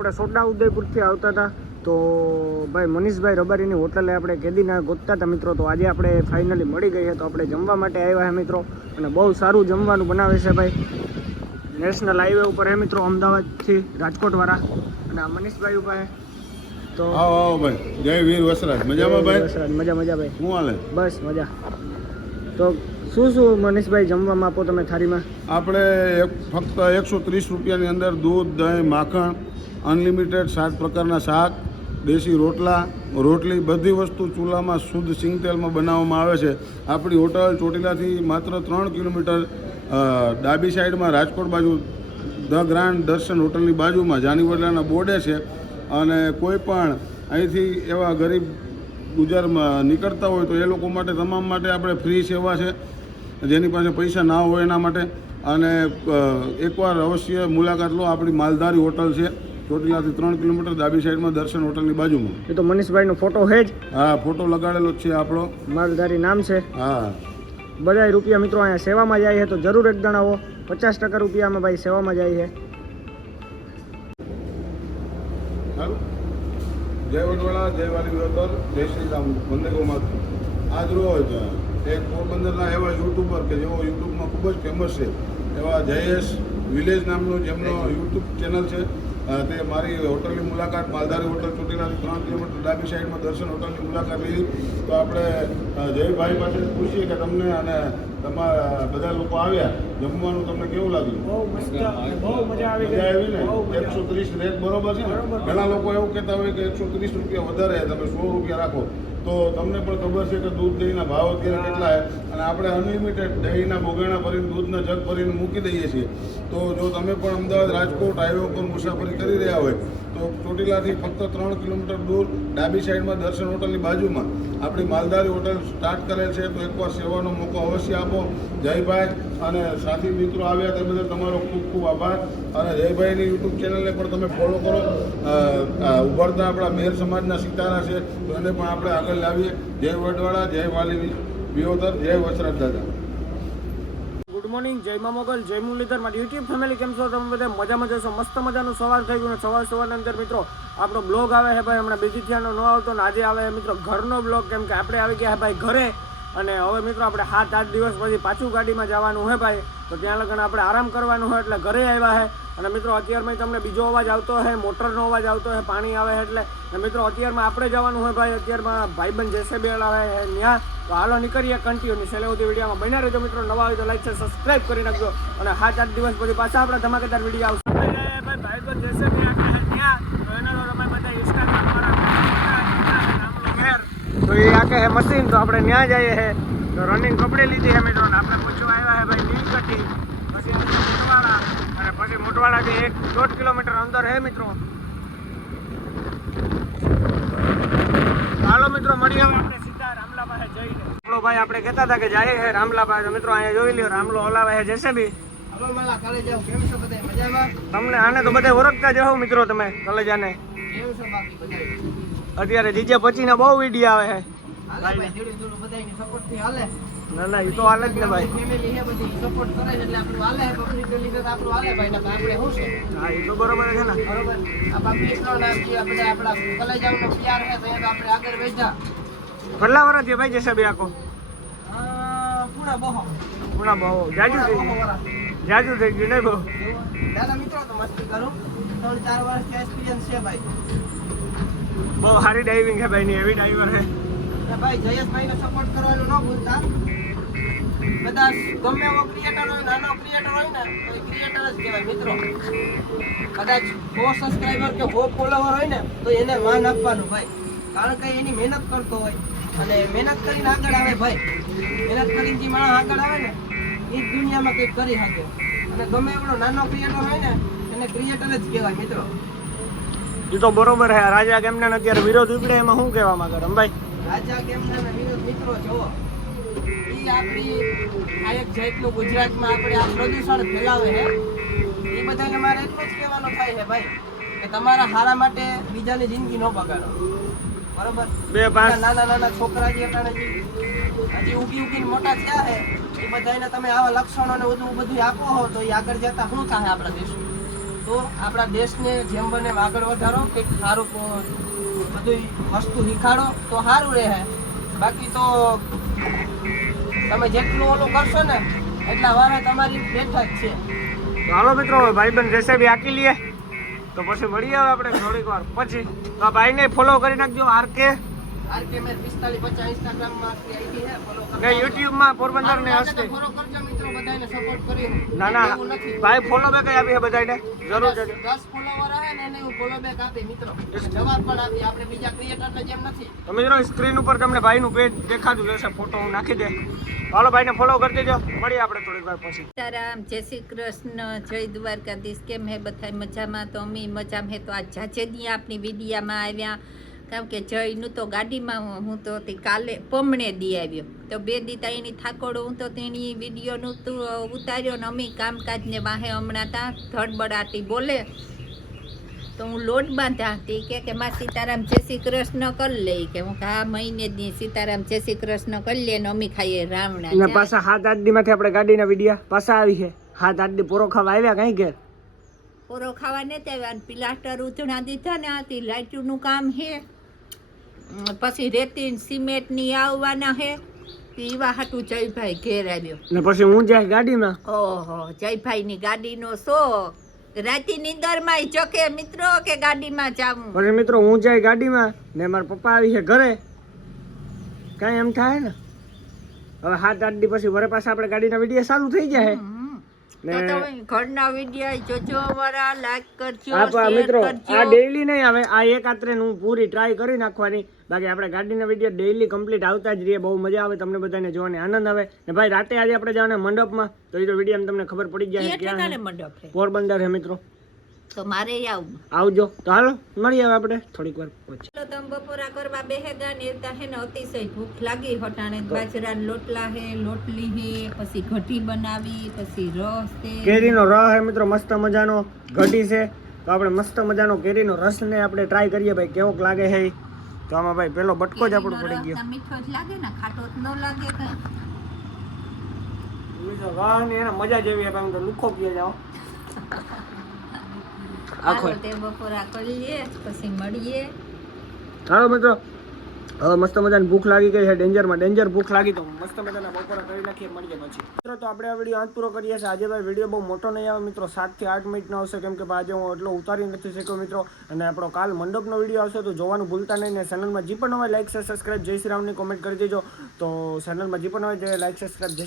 આપણે સોડા ઉદયપુરથી આવતા હતા તો ભાઈ મનીષભાઈ રબારીની હોટલે આપણે કેદીના ગોતતા હતા મિત્રો. તો આજે આપણે ફાઇનલી મળી ગઈ છે તો આપણે જમવા માટે આવ્યા છે મિત્રો. અને બહુ સારું જમવાનું બનાવે છે ભાઈ. નેશનલ હાઈવે ઉપર હે મિત્રો, અમદાવાદથી રાજકોટ વાળા. અને આ મનીષભાઈ ઉપર તો આવો ભાઈ. જય વીર વસરાજ. મજામાં ભાઈ? વસરાજ મજા ભાઈ. શું હાલે? બસ મજા. તો શું મનીષભાઈ જમવામાં આપો તમે થાળીમાં? આપણે ફક્ત 130 રૂપિયાની અંદર દૂધ, દહીં, માખણ, અનલિમિટેડ 7 પ્રકારના શાક, દેશી રોટલી બધી વસ્તુ ચૂલામાં શુદ્ધ સિંગતેલમાં બનાવવામાં આવે છે. આપણી હોટલ ચોટીલાથી માત્ર 3 કિલોમીટર ડાબી સાઈડમાં રાજકોટ બાજુ ધ ગ્રાન્ડ દર્શન હોટલની બાજુમાં જાનીવડલાના બોર્ડે છે. અને કોઈ પણ અહીંથી એવા ગરીબ ગુજરમાં નીકળતા હોય તો એ લોકો માટે તમામ માટે આપણે ફ્રી સેવા છે, જેની પાસે પૈસા ના હોય એના માટે. અને એકવાર અવશ્ય મુલાકાત લો. આપણી માલધારી હોટલ છે, ચોટીલાથી 3 કિલોમીટર ડાબી સાઈડમાં દર્શન હોટલની બાજુમાં. એ તો મનીષભાઈનો ફોટો છે જ? હા, ફોટો લગાડેલો જ છે આપણો. માલધારી નામ છે. હા, બધા રૂપિયા મિત્રો અહીંયા સેવામાં જાય છે તો જરૂર એક જણાવો. 50% રૂપિયામાં ભાઈ સેવામાં જાય છે. જય વડવાળા, જય વાલી વિરોધર, જય શ્રી રામ, વંદે ગૌ માતરમ. આજ રોજ એક પોરબંદરના એવા યુટ્યુબર કે જેઓ યુટ્યુબમાં ખૂબ જ ફેમસ છે એવા જયેશ વિલેજ નામનું જેમનો યુટ્યુબ ચેનલ છે, તે મારી હોટલની મુલાકાત માલધારી હોટલ ચોટીલાથી 3 કિલોમીટર ડાબી સાઈડમાં દર્શન હોટલની મુલાકાત લીધી. તો આપણે જયભાઈ પાસે પૂછીએ કે તમને અને તમારા બધા લોકો આવ્યા, જમવાનું તમને કેવું લાગ્યું? બહુ મસ્ત, બહુ મજા આવી ને? 130 રેટ બરોબર છે ને? ઘણા લોકો એવું કહેતા હોય કે 130 રૂપિયા વધારે, તમે 100 રૂપિયા રાખો. તો તમને પણ ખબર છે કે દૂધ દહીંના ભાવ અત્યારે કેટલા છે. અને આપણે અનલિમિટેડ દહીંના બોગાણા ભરીને દૂધના જગ ભરીને મૂકી દઈએ છીએ. તો જો તમે પણ અમદાવાદ રાજકોટ હાઈવે ઉપર મુસાફરી કરી રહ્યા હોય તો ચોટીલાથી ફક્ત 3 કિલોમીટર દૂર ડાબી સાઈડમાં દર્શન હોટલની બાજુમાં આપણી માલધારી હોટલ સ્ટાર્ટ કરેલ છે. તો એકવાર સેવાનો મોકો અવશ્ય આપો. જયભાઈ અને સાથી મિત્રો આવ્યા તે બદલ તમારો ખૂબ ખૂબ આભાર. અને જયભાઈની યુટ્યુબ ચેનલને પણ તમે ફોલો કરો. ઉભરતા આપણા મેર સમાજના સિતારા છે, તો એને પણ આપણે આગળ લાવીએ. જય વડવાળા, જય વાલી વિયોદર, જય વસરાજ દાદા. ગુડ મોર્નિંગ, જય મા મોગલ, જય મુરલીધર. મારી યુટ્યુબ ફેમિલી કેમ છો? તમે બધા મજામાં જશો. મસ્ત મજાનું સવાર થઈ ગયું. સવારની અંદર મિત્રો આપણો બ્લોગ આવે છે ભાઈ. હમણાં બીજી થયાનો ન આવતો ને આજે આવે મિત્રો ઘરનો બ્લોગ, કેમ કે આપણે આવી ગયા ભાઈ ઘરે. અને હવે મિત્રો આપણે 7-8 દિવસ પછી પાછું ગાડીમાં જવાનું હોય ભાઈ. તો ત્યાં લગન આપણે આરામ કરવાનું હોય એટલે ઘરે આવ્યા છે. અને મિત્રો અત્યારમાં તમને બીજો અવાજ આવતો હોય, મોટરનો અવાજ આવતો હોય, પાણી આવે એટલે. અને મિત્રો અત્યારમાં આપણે જવાનું હોય ભાઈ. અત્યારમાં ભાઈબંધ જેસેબી આવે છે ત્યાં. તો હાલો નીકળીએ કન્ટિન્યુ. છેલ્લે સુધી વિડીયોમાં બન્યા રહેજો મિત્રો. નવા હોય તો લાઈક છે, સબસ્ક્રાઈબ કરી નાખજો. અને 7-8 દિવસ પછી પાછા આપણે ધમાકેદાર વિડીયો આવશે. ભાઈબંધ જેસેબી ત્યાં તો એના તો તમે બધા ઇન્સ્ટાગ્રામ તો એ આકે હે મશીન. તો આપણે ત્યાં જઈએ છે તો રનિંગ કપડે લીધી છે મિત્રો. આપણે પૂછવા આવ્યા છે ભાઈ નીલકંઠી, પછી મોટવાડા, અને પછી મોટવાડાથી 1-1.5 કિલોમીટર અંદર છે મિત્રો. હાલો મિત્રો મળીએ આપણે સીધા રામલા પાસે જઈને. આપણો ભાઈ આપણે કહેતા હતા કે જાય છે રામલા પાસે. તો મિત્રો અહીંયા જોઈ લ્યો રામલો હલાવે છે જેસેબી. તમને આને તો બધા ઓળખતા જ હો મિત્રો તમે કલેજાને. અત્યારે જીજે પછીના બહુ વિડીયો આવે છે. ના ના એ તો હાલે જ ને ભાઈ. હા એ તો બરોબર છે ને. કેટલા વર્ષ છે ભાઈ જેસેબી આખો? પૂણા બહુ જાજુ થઈ ગયું નહીં બહુ. બહુ સારી ડાઇવિંગ છે ભાઈ ની, એવી ડાઈવર છે ભાઈ. જયેશભાઈને સપોર્ટ કરવાનું ન ભૂલતા. બધા ગમે એવો ક્રિએટર હોય, નાનો ક્રિએટર હોય ને તો એ ક્રિએટર જ કહેવાય મિત્રો. કદાચ 100 સબસ્ક્રાઈબર કે 100 ફોલોવર હોય ને તો એને માન આપવાનું ભાઈ. કારણ કે એની મહેનત કરતો હોય અને મહેનત કરીને આગળ આવે ભાઈ. મહેનત કરીને જે માણસ આગળ આવે ને એ જ દુનિયામાં કંઈક કરી શકે. અને ગમે એવડો નાનો ક્રિએટર હોય ને એને ક્રિએટર જ કહેવાય મિત્રો. એ તો બરોબર છે. રાજા કેમના અત્યારે વિરોધ ઉપડે એમાં શું કહેવા માંગે રમભાઈ? રાજા કેમના વિરોધ મિત્રો જુઓ, એ આપણી આ એક જાતનું ગુજરાતમાં આપણે આ પ્રદૂષણ ફેલાવે છે. એ બધાને મારે એટલું જ કહેવાનું થાય છે ભાઈ કે તમારા હારા માટે બીજાની જિંદગી ન બગાડો. બરોબર? નાના છોકરા જે હજી ઉગીને મોટા થયા છે એ બધાને તમે આવા લક્ષણો ને બધું આપો હો તો એ આગળ જતા શું થાય આપણા દેશમાં? તો તો આપણા દેશને જેમ બને એમ આગળ વધારો કંઈક સારું બધું વસ્તુ શીખાડો તો સારું રહે. બાકી તો તમે જેટલું ઓલું કરશો ને એટલા વાર તમારી બેઠા જ છે. તો હાલો મિત્રો હવે ભાઈબંધ રેસીપી આકી લઈએ તો પછી મળીએ હવે આપણે થોડીક વાર પછી. તો આ ભાઈને ફોલો કરી નાખજો RK મેર 4550 ઇન્સ્ટાગ્રામ માં આઈડી છે, ફોલો કરો. ને YouTube માં પોરબંદર ને હસ્તે ફોલો કરજો મિત્રો, બધાને સપોર્ટ કરી. ના ના એવું નથી. ભાઈ ફોલો બેક આપી છે બધાને જરૂર કરજો. 10 ફોલોવર આવે ને એને હું ફોલો બેક આપી મિત્રો, જવાબ પણ આપી. આપણે બીજા ક્રિએટરને જેમ નથી. તો મિત્રો સ્ક્રીન ઉપર તમને ભાઈનું પેજ દેખાતું રહેશે, ફોટો હું નાખી દે. હાલો ભાઈને ફોલો કરી દેજો, મળીએ આપણે થોડીક વાર પછી. સીતારામ, જય શ્રી કૃષ્ણ, જય દ્વારકાધીશ. કેમ હે બધા મજામાં? તો અમે મજામાં હે. તો આ જાજે દી આપણી વિડીયામાં આવ્યા, કારણ કે જયનું તો ગાડીમાં હું તો કાલે પમણે દી આવ્યો, તો 2 દી એની થાકોડો હું તો તેની વિડીયોનું ઉતાર્યો ને અમે કામકાજને વાહે હમણાં ત્યાં ધડબડાટી બોલે તો હું લોટ બાંધા હતી કે માં સીતારામ જય શ્રી કૃષ્ણ કરી લઈ કે હું આ મહિને દી સીતારામ જય શ્રી કૃષ્ણ કરી લે ને અમે ખાઈએ રાવણા. ને પાછા 7-8 દી માંથી આપણે ગાડીના વિડીયા પાછા આવી છે. 7-8 દી પૂરો ખાવા આવ્યા કઈ ઘેર પૂરો ખાવા નથી આવ્યા. પ્લાસ્ટર ઉધણા દીધા ને આથી લાઇટનું કામ છે, પછી રેતી સિમેન્ટની આવવાના છે. પીવા હાટું જયભાઈ ઘેર આવ્યો ને પછી હું જાય ગાડીમાં. ઓહો, જયભાઈની ગાડીનો શોખ. રાતી નીંદરમાં ચોકે મિત્રો કે ગાડીમાં જાવું. પછી મિત્રો હું જાય ગાડીમાં ને મારા પપ્પા આવી છે ઘરે, કઈ એમ થાય ને હવે 7-8 દી પછી વરે પાછા આપણે ગાડીના વિડીયો ચાલુ થઈ જાય. તો તમે ઘરના વિડીયો જોજો, અમારા લાઈક કરજો, આ શેર મિત્રો આ કરજો. ડેઈલી નહીં આવે, આ એક રાત્રે હું પૂરી ટ્રાય કરી નાખવાની. બાકી આપણે ગાડીના વિડીયો ડેઈલી કમ્પ્લીટ આવતા જ રહીએ, બહુ મજા આવે, તમને બધાને જોવાની આનંદ આવે. ને ભાઈ રાતે આજે આપણે જવાના મંડપમાં, તો એ તો વિડીયો તમને ખબર પડી જાય કેટલા ક્યાં ને મંડપ છે? પોરબંદર છે મિત્રો, તો મારે આવું. આવજો. તો હાલો મળીએ હવે આપણે થોડીક વાર પછી. તો તમે બપોરા કરવા બેહેગા ને એતા હે ને અતિશય ભૂખ લાગી. હટાણે બાજરાના લોટલા હે, લોટલી હે, પછી ઘટી બનાવી, પછી રસ છે. કેરીનો રસ છે મિત્રો, મસ્ત મજાનો. ઘટી છે તો આપણે મસ્ત મજાનો કેરીનો રસ ને આપણે ટ્રાય કરીએ ભાઈ કેવોક લાગે છે. તો આમાં ભાઈ પેલો બટકો જ આપણો પડી ગયો. મીઠો જ લાગે ને, ખાટો જ ન લાગે કઈ. વાહ ને એને મજા જેવી આપે, હું તો લુખો પીએ જાઓ આખો. હાલો તે બપોરા કરીએ પછી મળીએ. હાલો મિત્રો હવે મસ્ત મજાની ભૂખ લાગી ગઈ છે, ડેન્જર ભૂખ લાગી, તો મસ્ત મજાના બપોરા કરી નાખીએ, મળીએ પછી. મિત્રો તો આપણે આ વિડીયો અંત પૂરો કરીએ છીએ. આજે ભાઈ વિડીયો બહુ મોટો નહીં આવે મિત્રો, 7 થી 8 મિનિટનો આવશે, કેમ કે આજે હું એટલો ઉતારી નથી શક્યો મિત્રો. અને આપણો કાલ મંડપનો વિડીયો આવશે, તો જોવાનું ભૂલતા નહીં. ને ચેનલમાં જે પણ હોય લાઈક સબસ્ક્રાઈબ જય શ્રી રામની કોમેન્ટ કરી દેજો. તો ચેનલમાં જે પણ હોય તે લાઈક સબસ્ક્રાઈબ જય